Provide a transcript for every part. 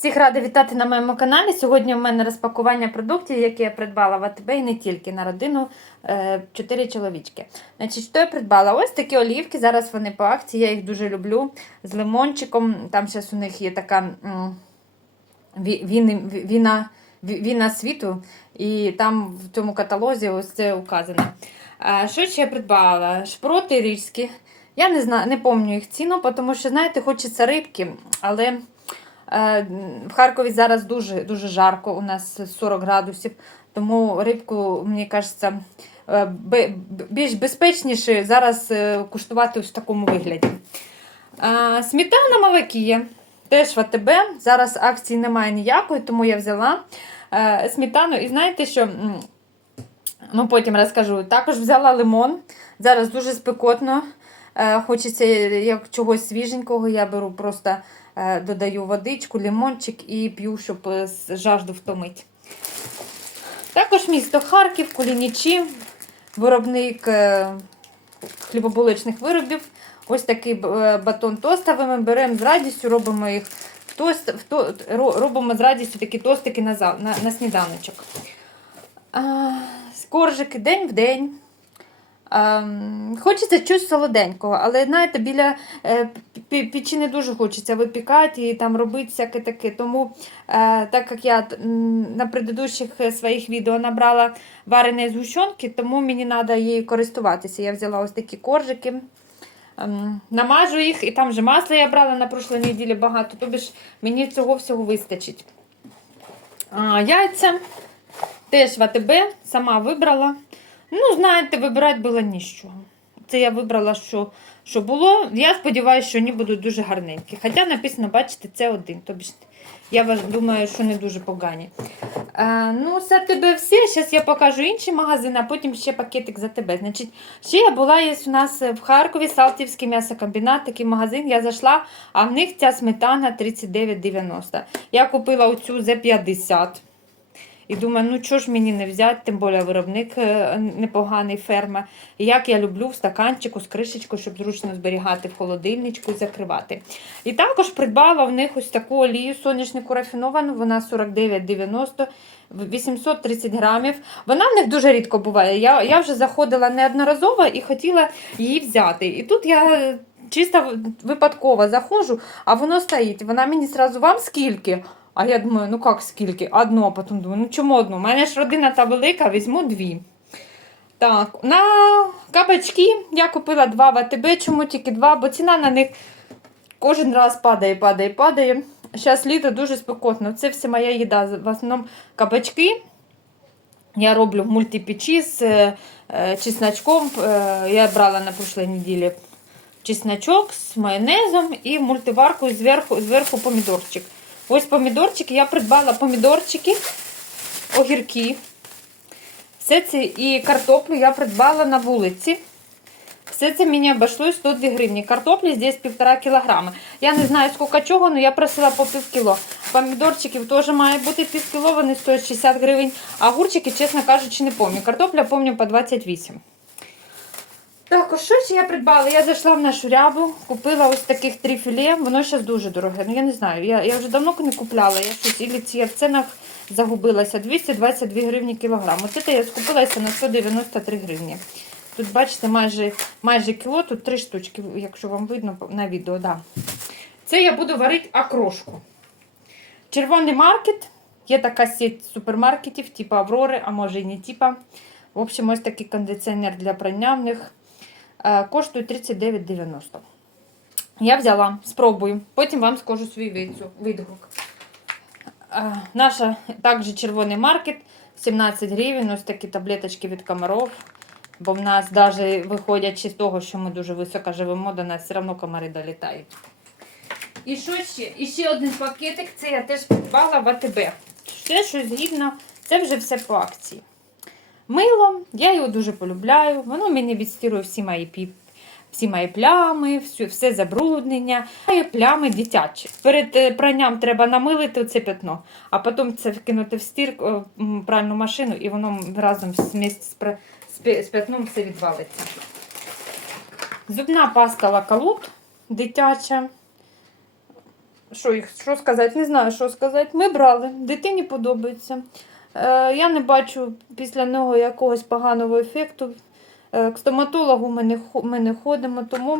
Всіх рада вітати на моєму каналі. Сьогодні у мене розпакування продуктів, які я придбала в АТБ і не тільки на родину е, чотири чоловічки. Значить, що я придбала? Ось такі олівки. Зараз вони по акції, я їх дуже люблю. З лимончиком. Там зараз у них є така віна, віна світу, і там в цьому каталозі ось це указано. Що ще я придбала? Шпроти річські. Я не знаю, не пам'ятаю їх ціну, тому що, знаєте, хочеться рибки, але. Е, В Харкові зараз дуже дуже жарко, у нас 40 градусів, тому рибку, мені кажеться, е, більш безпечніше зараз е, куштувати в такому вигляді. Сметана Мавакія, теж в АТБ. Зараз акції немає ніякої, тому я взяла сметану. І знаєте, що ну, потім розкажу. Також взяла лимон. Зараз дуже спекотно. Хочеться як чогось свіженького, я беру просто додаю водичку, лимончик і п'ю, щоб е, жажду втомити. Також місто Харків, Кулінічі, виробник е, хлібобулочних виробів. Ось такий е, батон тостовий ми беремо з радістю, робимо їх тост, робимо з радістю такі тостики на, на, на сніданочок. А, коржики день в день. Ем, хочеться щось солоденького, але знаєте, біля е, печі не дуже хочеться випікати і там робити всяке таке. Тому, е, так як я на предыдущих е, своїх відео набрала вареної згущенки, тому мені треба її користуватися. Я взяла ось такі коржики, ем, намажу їх, і там вже масло я брала на прошлій неділі багато, тобі ж мені цього всього вистачить. Яйця теж в АТБ сама вибрала. Ну, знаєте, вибирати було нічого. Це я вибрала, що, що було. Я сподіваюся, що вони будуть дуже гарненькі. Хоча написано, бачите, це один. Тобі я думаю, що не дуже погані. Е, ну, за тебе все. Зараз я покажу інші магазини, а потім ще пакетик за тебе. Значить, ще я була є у нас в Харкові Салтівський м'ясокомбінат, такий магазин. Я зайшла, а в них ця сметана 39,90. Я купила оцю за 50. І думаю, ну чого ж мені не взяти, тим більше виробник е, непоганий ферма. І як я люблю в стаканчику з кришечкою, щоб зручно зберігати в холодильничку і закривати. І також придбала в них ось таку олію соняшнику рафіновану, вона 49,90. 830 грамів. Вона в них дуже рідко буває. Я, я вже заходила неодноразово і хотіла її взяти. І тут я чисто випадково заходжу, а воно стоїть. Вона мені зразу вам скільки? А я думаю, ну як скільки? Одно, а потім думаю, ну чому одно? У мене ж родина та велика, візьму дві. Так, на кабачки я купила два в АТБ, чому тільки два, бо ціна на них кожен раз падає, падає, падає. Зараз літо дуже спекотно. Це все моя їда. В основному кабачки. Я роблю в мультипечі з е, е, чесночком. Е, я брала на прошлій неділі чесночок з майонезом і мультиварку зверху, зверху помідорчик. Ось помідорчики. Я придбала помідорчики, огірки. Все це і картоплю я придбала на вулиці. Все це мені обійшлось 102 гривні. Картоплі здесь 1,5 кілограми. Я не знаю, скільки чого, але я просила по пів кіло. Помідорчиків теж має бути пів кіло, вони стоять 60 гривень. А огурчики, чесно кажучи, не пам'ятаю. Картопля пам'ятаю по 28. Так, що ще я придбала? Я зайшла в нашу рябу, купила ось таких три філе. Воно зараз дуже дороге. Ну я не знаю. Я, я вже давно не купляла. Я щось ілі ці в ценах загубилася. 222 гривні кілограм. Ось це я скупилася на 193 гривні. Тут, бачите, майже, майже кіло, тут три штучки, якщо вам видно на відео. Да. Це я буду варити окрошку. Червоний маркет. Є така сеть супермаркетів, типу Аврори, а може і не типа. В общем, ось такий кондиціонер для прання в них. Е, Коштує 39,90. Я взяла, спробую. Потім вам скажу свій відгук. Е, Наша також червоний маркет. 17 гривень. Ось такі таблеточки від комаров. Бо в нас навіть виходячи з того, що ми дуже високо живемо, до нас все одно комари долітають. І що ще? І ще один пакетик, це я теж придбала в АТБ. Все, що згідно, це вже все по акції. Мило, я його дуже полюбляю. Воно мені відстірує всі мої пі... всі мої плями, все, все забруднення. Мої плями дитячі. Перед е, пранням треба намилити це пятно, а потім це вкинути в стір е, пральну машину, і воно разом з пятном все відвалиться. Зубна паста лакалут дитяча. що їх що сказати, не знаю, що сказати. Ми брали, дитині подобається. Е, я не бачу після нього якогось поганого ефекту. Е, к стоматологу ми не, ми не ходимо, тому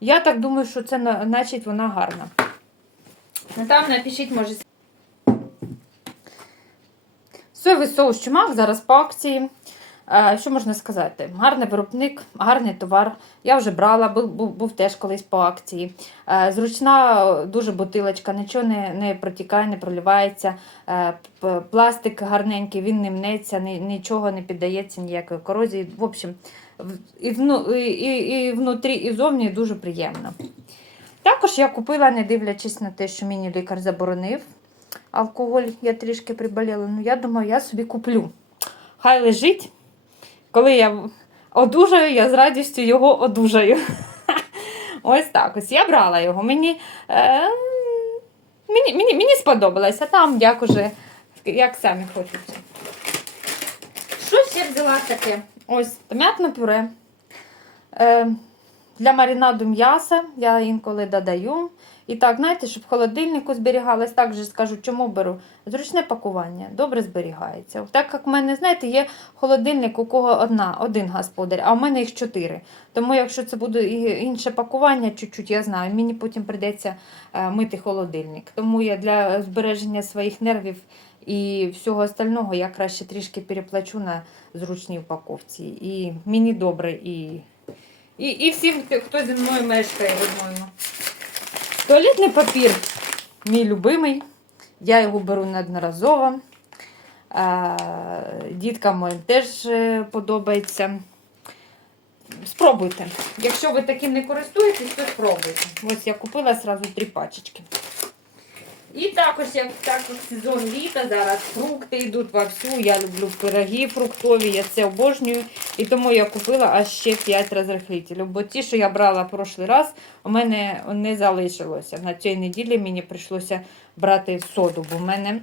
я так думаю, що це значить вона гарна. Ну, Там напишіть, може. Соєвий соус чумак зараз по акції. Е, Що можна сказати? Гарний виробник, гарний товар. Я вже брала, був, був, був теж колись по акції. Е, Зручна дуже бутилочка, нічого не, не протікає, не проливається. Е, Пластик гарненький, він не мнеться, нічого не піддається ніякої корозії. В общем, і, вну, і, і, внутрі, і зовні дуже приємно. Також я купила, не дивлячись на те, що мені лікар заборонив алкоголь, я трішки приболіла. Ну, я думаю, я собі куплю. Хай лежить. Коли я одужаю, я з радістю його одужаю. Ось так ось. Я брала його. Мені, е, мені, мені, мені сподобалось, а там як уже, як самі хочуть. Що ще взяла таке? Ось томатне пюре. Е, для маринаду м'яса я інколи додаю. І так, знаєте, щоб в холодильнику зберігалось, так же скажу, чому беру. Зручне пакування, добре зберігається. Так як в мене, знаєте, є холодильник, у кого одна, один господар, а у мене їх чотири. Тому якщо це буде інше пакування, чуть-чуть, я знаю, мені потім прийдеться е, мити холодильник. Тому я для збереження своїх нервів і всього остального я краще трішки переплачу на зручній упаковці. І мені добре, і, і, і всім, хто зі мною мешкає, по-моєму. Туалетний папір мій любимий. Я його беру неодноразово. Діткам моїм теж е, подобається. Спробуйте. Якщо ви таким не користуєтесь, то спробуйте. Ось я купила одразу три пачечки. І також, як також сезон літа, зараз фрукти йдуть вовсю. Я люблю пироги фруктові, я це обожнюю. І тому я купила аж ще 5 розрихлителів. Бо ті, що я брала прошлий раз, у мене не залишилося. На цій неділі мені прийшлося брати соду, бо в мене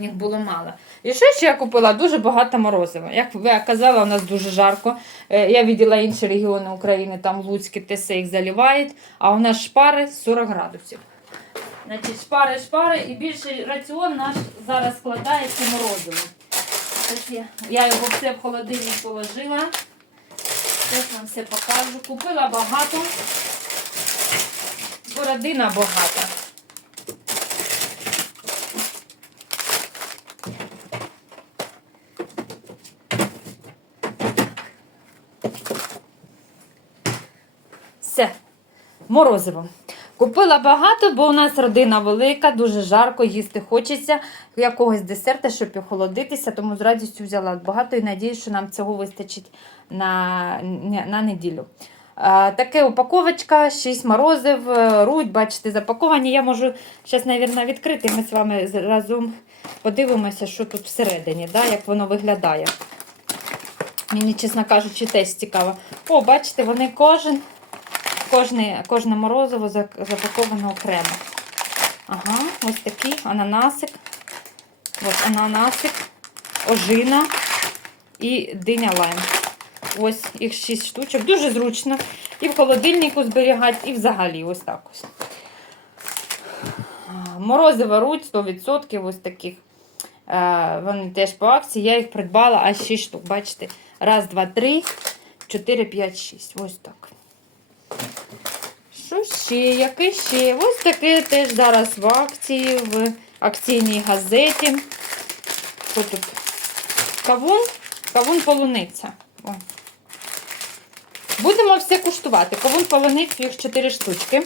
їх було мало. І що ще я купила? Дуже багато морозива. Як я казала, у нас дуже жарко. Е, Я виділа інші регіони України, там Луцькі ТС їх заливають, а у нас шпари 40 градусів. Значить, шпари, шпари, і більший раціон наш зараз складається морозиво. Я, його все в холодильник положила. Зараз вам все покажу. Купила багато. Бо родина багата. Все, морозиво. Купила багато, бо у нас родина велика, дуже жарко, їсти хочеться якогось десерта, щоб охолодитися, тому з радістю взяла багато і надіюсь, що нам цього вистачить на, на неділю. Таке упаковочка, 6 морозив, е, руть, бачите, запаковані. Я можу зараз, мабуть, відкрити. Ми з вами разом подивимося, що тут всередині, да, як воно виглядає. Мені, чесно кажучи, теж цікаво. О, бачите, вони кожен Кожне, кожне морозиво запаковано окремо. Ага, ось такий ананасик. Ось ананасик, ожина і диня лайм. Ось їх 6 штучок. Дуже зручно. І в холодильнику зберігати, і взагалі ось так ось. А, Морозиво руть 100%. Ось таких. Вони теж по акції. Я їх придбала аж 6 штук. Бачите? Раз, два, три, чотири, п'ять, шість. Ось так. Ще? Яке ще? Ось таке теж зараз в акції, в акційній газеті. Що тут? Кавун? Кавун полуниця. О. Будемо все куштувати. Кавун полуницю, їх 4 штучки.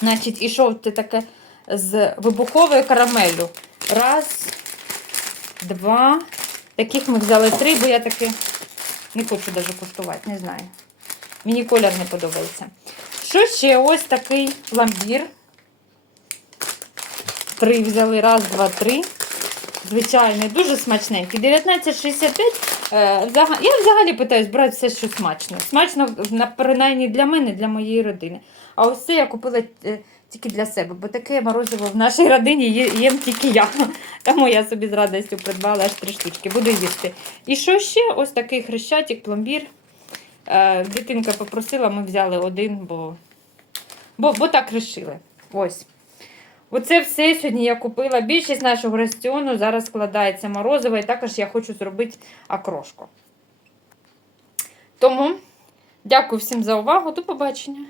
Значить, ішов це таке з вибуховою карамеллю. Раз, два. Таких ми взяли три, бо я таке не хочу навіть куштувати, не знаю. Мені колір не подобається. Що ще? Ось такий пломбір. Три взяли. Раз, два, три. Звичайний, дуже смачненький. 19,65. Е, Я взагалі питаюсь брати все, що смачно. Смачно, принаймні для мене, для моєї родини. А ось це я купила е, тільки для себе, бо таке морозиво в нашій родині їм тільки я. Тому я собі з радістю придбала аж три штучки. Буду їсти. І що ще? Ось такий хрещатик, пломбір. Е, Дитинка попросила, ми взяли один, бо, бо, бо так вирішили. Ось. Оце все сьогодні я купила. Більшість нашого раціону зараз складається морозиво, і також я хочу зробити окрошку. Тому дякую всім за увагу. До побачення.